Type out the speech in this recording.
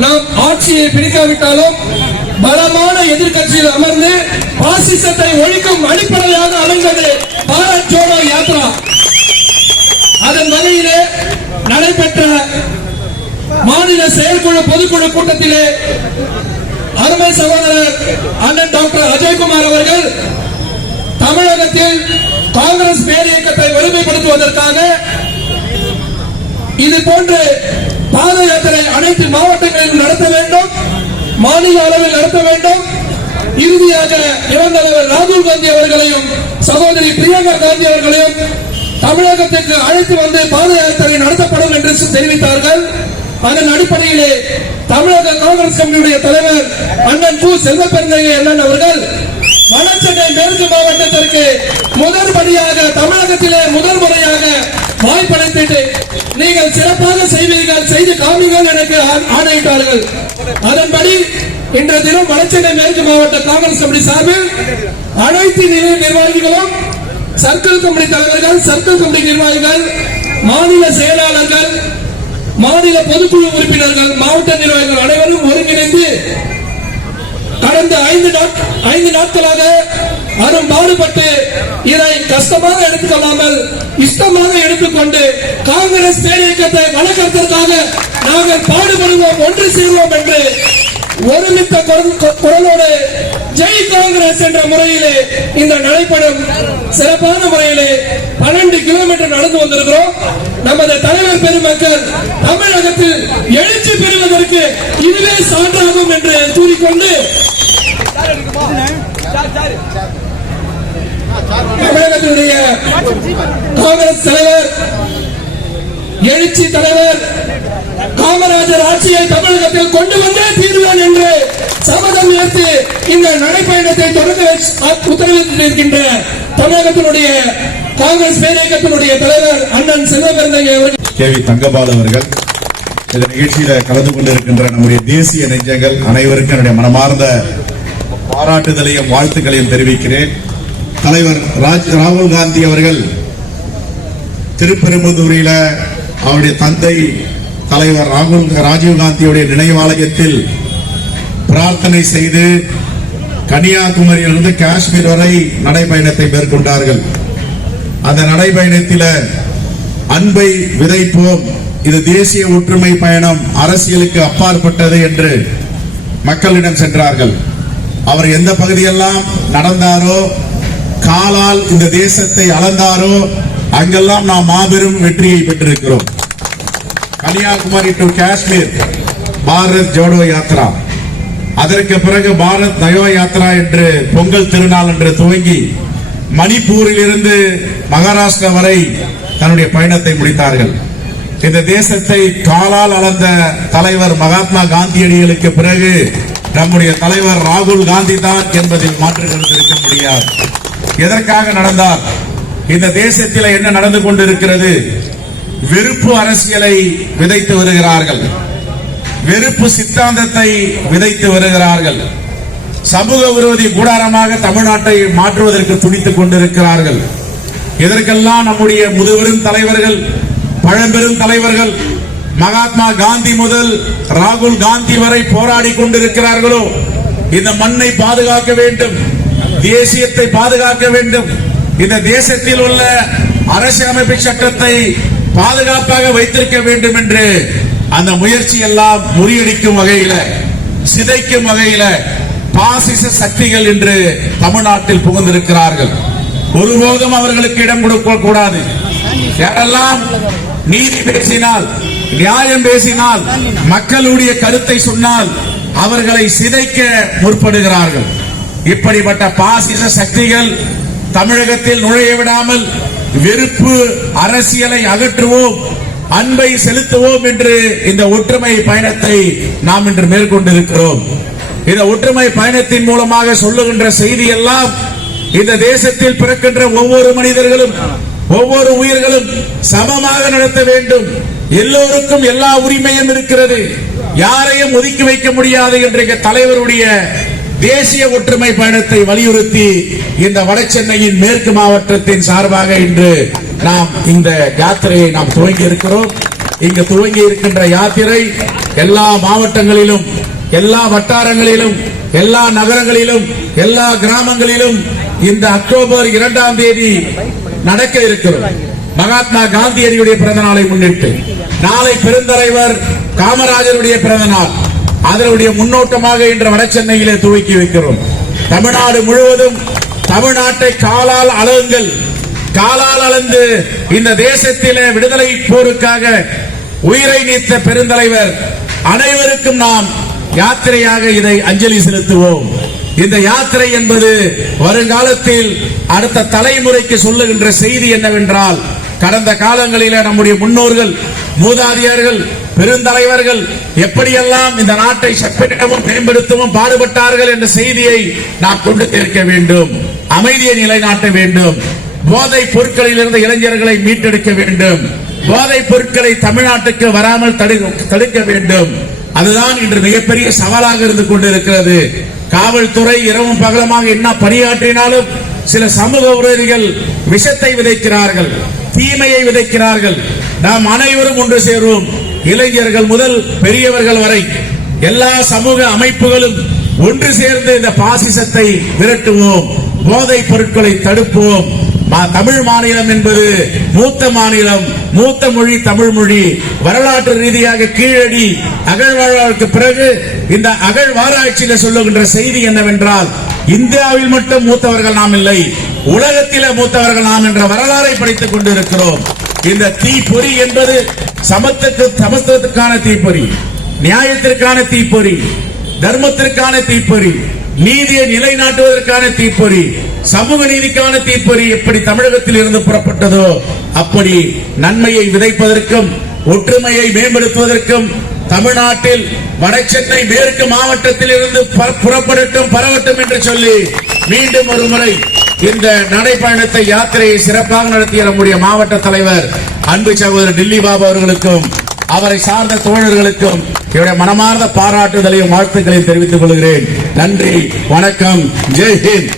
நாம் ஆட்சியை பிடிக்காவிட்டாலும் பலமான எதிர்கட்சியில் அமர்ந்து பாசிசத்தை ஒழிக்கும் அடிப்படையாக அமைந்தது பாரத் ஜோடோ யாத்ரா. அதன் வகையிலே நடைபெற்ற மாநில செயற்குழு பொதுக்குழு கூட்டத்திலே அருமை சகோதரர் அண்ணன் டாக்டர் அஜய்குமார் அவர்கள் தமிழகத்தில் காங்கிரஸ் பேரியக்கத்தை வலிமைப்படுத்துவதற்காக இது போன்று பாத யாத்திரை அனைத்து மாவட்டங்களிலும் நடத்த வேண்டும். மாநில அளவில் நடத்த வேண்டும். இறுதியாக இறந்தவர் ராகுல் காந்தி அவர்களையும் சகோதரி பிரியங்கா காந்தி அவர்களையும் தமிழகத்திற்கு அழைத்து வந்து பாத யாத்திரை நடத்தப்படும் என்று தெரிவித்தார்கள். அதன் அடிப்படையிலே தமிழக காங்கிரஸ் கமிட்டியுடைய தலைவர் அண்ணன் கு. செல்வப்பெருந்தகை அண்ணன் அவர்கள் வடசென்னை மேற்கு மாவட்டத்திற்கு முதற்படியாக தமிழகத்திலே முதல் முறையாக வாய்ப்பளித்துட்டு நீங்கள் சிறப்பாக செய்வீர்கள் செய்து காமிங்கள் எனக்கு ஆ- ஆணையிட்டார்கள். அதன்படி இன்றைய தினம் வடசென்னை மேற்கு மாவட்ட காங்கிரஸ் கமிட்டி சார்பில் அனைத்து நிலை நிர்வாகிகளும் சர்க்கிள் கமிட்டி தலைவர்கள் சர்க்கிள் கமிட்டி நிர்வாகிகள் மாநில செயலாளர்கள் மாநில பொதுக்குழு உறுப்பினர்கள் மாவட்ட நிர்வாகிகள் அனைவரும் ஒருங்கிணைந்து கடந்த ஐந்து ஐந்து நாட்களாக அரும் பாடுபட்டு இதை கஷ்டமாக எடுத்துக்கொள்ளாமல் இஷ்டமாக எடுத்துக்கொண்டு காங்கிரஸ் பேரியக்கத்தை வளர்க்கறதற்காக நாங்கள் பாடுபடுவோம் ஒன்று செய்வோம் என்று ஒருமித்த குரலோடு ஜெய் காங்கிரஸ் என்ற முறையிலே இந்த நடைபெறும் சிறப்பான முறையிலே பன்னெண்டு கிலோமீட்டர் நடந்து வந்திருக்கிறோம். நமது தலைவர் பெருமக்கள் தமிழகத்தில் எழுச்சி பெறுவதற்கு இதுவே சான்று என்று கூறிக்கொண்டு தமிழகத்தினுடைய காங்கிரஸ் தலைவர் எழுச்சி தலைவர் காமராஜர் ஆட்சியை தமிழகத்தில் கொண்டு வந்தே தீர்வான் என்று சபதம் ஏற்று இந்த நடைப்பயணத்தை தொடர்ந்து உத்தரவிட்டிருக்கின்ற தமிழகத்தினுடைய காங்கிரஸ் பேரியக்கத்தினுடைய தலைவர் அண்ணன் செல்வபெருந்தகை அவர்கள் கே வி தங்கபால் அவர்கள் இந்த நிகழ்ச்சியில கலந்து கொண்டிருக்கின்ற நம்முடைய தேசிய நெஞ்சங்கள் அனைவருக்கும் என்னுடைய மனமார்ந்த பாராட்டுதலையும் வாழ்த்துக்களையும் தெரிவிக்கிறேன். தலைவர் ராஜ் ராகுல் காந்தி அவர்கள் திருப்பெரும்புதூரில் அவருடைய தந்தை தலைவர் ராகுல் ராஜீவ் காந்தியுடைய நினைவாலயத்தில் பிரார்த்தனை செய்து கன்னியாகுமரியிலிருந்து காஷ்மீர் வரை நடைபயணத்தை மேற்கொண்டார்கள். அந்த நடைபயணத்தில அன்பை விதைப்போம். இது தேசிய ஒற்றுமை பயணம். அரசியலுக்கு அப்பாற்பட்டது என்று மக்களிடம் சென்றார்கள். அவர் எந்த பகுதியெல்லாம் நடந்தாரோ காலால் இந்த தேசத்தை அளந்தாரோ அங்கெல்லாம் நாம் மாபெரும் வெற்றியை பெற்றிருக்கிறோம். கன்னியாகுமரி டு காஷ்மீர் பாரத் ஜோடோ யாத்ரா. அதற்கு பிறகு பாரத் நயோ யாத்ரா என்று பொங்கல் திருநாள் என்று துவங்கி மணிப்பூரில் இருந்து மகாராஷ்டிரா வரை தன்னுடைய பயணத்தை முடித்தார்கள். இந்த தேசத்தை காலால் அளந்த தலைவர் மகாத்மா காந்தியடிகளுக்கு பிறகு நம்முடைய தலைவர் ராகுல் காந்தி தான் என்பதில் மாற்று கருத்து இருக்க முடியாது. எதற்காக நடந்தார்? இந்த தேசத்தில் என்ன நடந்து கொண்டிருக்கிறது? வெறுப்பு அரசியலை விதைத்து வருகிறார்கள். வெறுப்பு சித்தாந்தத்தை விதைத்து வருகிறார்கள். சமூக விரோதி கூடாரமாக தமிழ்நாட்டை மாற்றுவதற்கு துடித்துக் கொண்டிருக்கிறார்கள். இதற்கெல்லாம் நம்முடைய முதுபெரும் தலைவர்கள் பழம்பெரும் தலைவர்கள் மகாத்மா காந்தி முதல் ராகுல் காந்தி வரை போராடி கொண்டிருக்கிறார்களோ? இந்த மண்ணை பாதுகாக்க வேண்டும். தேசியத்தை பாதுகாக்க வேண்டும். இந்த தேசத்தில் உள்ள அரசியலமைப்பு சட்டத்தை பாதுகாப்பாக வைத்திருக்க வேண்டும் என்று அந்த முயற்சி எல்லாம் முறியடிக்கும் வகையில சிதைக்கும் வகையில பாசிச சக்திகள் என்று தமிழ்நாட்டில் புகுந்திருக்கிறார்கள். ஒருபோதும் அவர்களுக்கு இடம் கொடுக்க கூடாது. யாரெல்லாம் நீதி பேசினால் நியாயம் பேசினால் மக்களுடைய கருத்தை சொன்னால் அவர்களை சிதைக்க முற்படுகிறார்கள். இப்படிப்பட்ட பாசிச சக்திகள் தமிழகத்தில் நுழைய விடாமல் வெறுப்பு அரசியலை அகற்றுவோம் அன்பை செலுத்துவோம் என்று இந்த ஒற்றுமை பயணத்தை நாம் இன்று மேற்கொண்டிருக்கிறோம். இந்த ஒற்றுமை பயணத்தின் மூலமாக சொல்லுகின்ற செய்தி எல்லாம் இந்த தேசத்தில் பிறக்கின்ற ஒவ்வொரு மனிதர்களும் ஒவ்வொரு உயிர்களும் சமமாக நடத்த வேண்டும். எல்லோருக்கும் எல்லா உரிமையும் இருக்கிறது. யாரையும் ஒதுக்கி வைக்க முடியாது என்ற தலைவருடைய தேசிய ஒற்றுமை பயணத்தை வலியுறுத்தி இந்த வடசென்னையின் மேற்கு மாவட்டத்தின் சார்பாக இன்று நாம் இந்த யாத்திரையை நாம் துவங்கி இருக்கிறோம். இங்கு துவங்கி இருக்கின்ற யாத்திரை எல்லா மாவட்டங்களிலும் எல்லா வட்டாரங்களிலும் எல்லா நகரங்களிலும் எல்லா கிராமங்களிலும் இந்த அக்டோபர் இரண்டாம் தேதி நடக்க இருக்கிறது. மகாத்மா காந்தியடியுடைய பிறந்த நாளை முன்னிட்டு. நாளை பெருந்தலைவர் காமராஜருடைய பிறந்த நாள் அதனுடைய முன்னோட்டமாக இன்று வடசென்னையிலே துவக்கி வைக்கிறோம். தமிழ்நாடு முழுவதும் தமிழ்நாட்டை காலால் அழகுங்கள் காலால் அளந்து இந்த தேசத்திலே விடுதலை போருக்காக உயிரை நீத்த பெருந்தலைவர். அனைவருக்கும் நாம் யாத்திரையாக இதை அஞ்சலி செலுத்துவோம். இந்த யாத்திரை என்பது வருங்காலத்தில் அடுத்த தலைமுறைக்கு சொல்லுகின்ற செய்தி என்னவென்றால் கடந்த காலங்களிலே நம்முடைய முன்னோர்கள் மூதாதியர்கள் பெருந்தலைவர்கள் எப்படியெல்லாம் இந்த நாட்டை செப்பனிடவும் மேம்படுத்தவும் பாடுபட்டார்கள் என்ற செய்தியை நாம் கொண்டு சேர்க்க வேண்டும். அமைதியை நிலைநாட்ட வேண்டும். போதை பொருட்களில் இருந்த இளைஞர்களை மீட்டெடுக்க வேண்டும். போதை பொருட்களை தமிழ்நாட்டுக்கு வராமல் தடு- தடுக்க வேண்டும். அதுதான் இன்று மிகப்பெரிய சவாலாக இருந்து கொண்டிருக்கிறது. காவல்துறை இரவும் பகலமாக என்ன பணியாற்றினாலும் சில சமூக உறவிகள் விஷத்தை விதைக்கிறார்கள் தீமையை விதைக்கிறார்கள். நாம் அனைவரும் ஒன்று சேருவோம். இளைஞர்கள் முதல் பெரியவர்கள் வரை எல்லா சமூக அமைப்புகளும் ஒன்று சேர்ந்து இந்த பாசிசத்தை விரட்டுவோம். போதைப் பொருட்களை தடுப்போம். தமிழ் மாநிலம் என்பது மூத்த மாநிலம் மூத்த மொழி தமிழ் மொழி. வரலாற்று ரீதியாக கீழடி அகழ்வாழ்வாருக்கு பிறகு இந்த அகழ்வாராய்ச்சியில சொல்லுகின்ற செய்தி என்னவென்றால் இந்தியாவில் மட்டும் மூத்தவர்கள் நாம் இல்லை உலகத்தில மூத்தவர்கள் நாம் என்ற வரலாறை படித்துக் கொண்டிருக்கிறோம். இந்த தீப்பொறி என்பது சமத்துக்கு சமத்துவத்துக்கான தீப்பொறி நியாயத்திற்கான தீப்பொறி தர்மத்திற்கான தீப்பொறி நீதியை நிலைநாட்டுவதற்கான தீப்பொறி சமூக நீதிக்கான தீப்பொறி எப்படி தமிழகத்தில் இருந்து புறப்பட்டதோ அப்படி நன்மையை விதைப்பதற்கும் ஒற்றுமையை மேம்படுத்துவதற்கும் தமிழ்நாட்டில் வடசென்னை மேற்கு மாவட்டத்தில் இருந்து புறப்படட்டும் பரவட்டும் என்று சொல்லி மீண்டும் ஒரு முறை இந்த நடைப்பயணத்தை யாத்திரையை சிறப்பாக நடத்திய நம்முடைய மாவட்ட தலைவர் அன்பு சகோதரர் டில்லி பாபு அவர்களுக்கும் அவரை சார்ந்த தோழர்களுக்கும் என்னுடைய மனமார்ந்த பாராட்டுதலையும் வாழ்த்துக்களையும் தெரிவித்துக் கொள்கிறேன். நன்றி வணக்கம் ஜெய்ஹிந்த்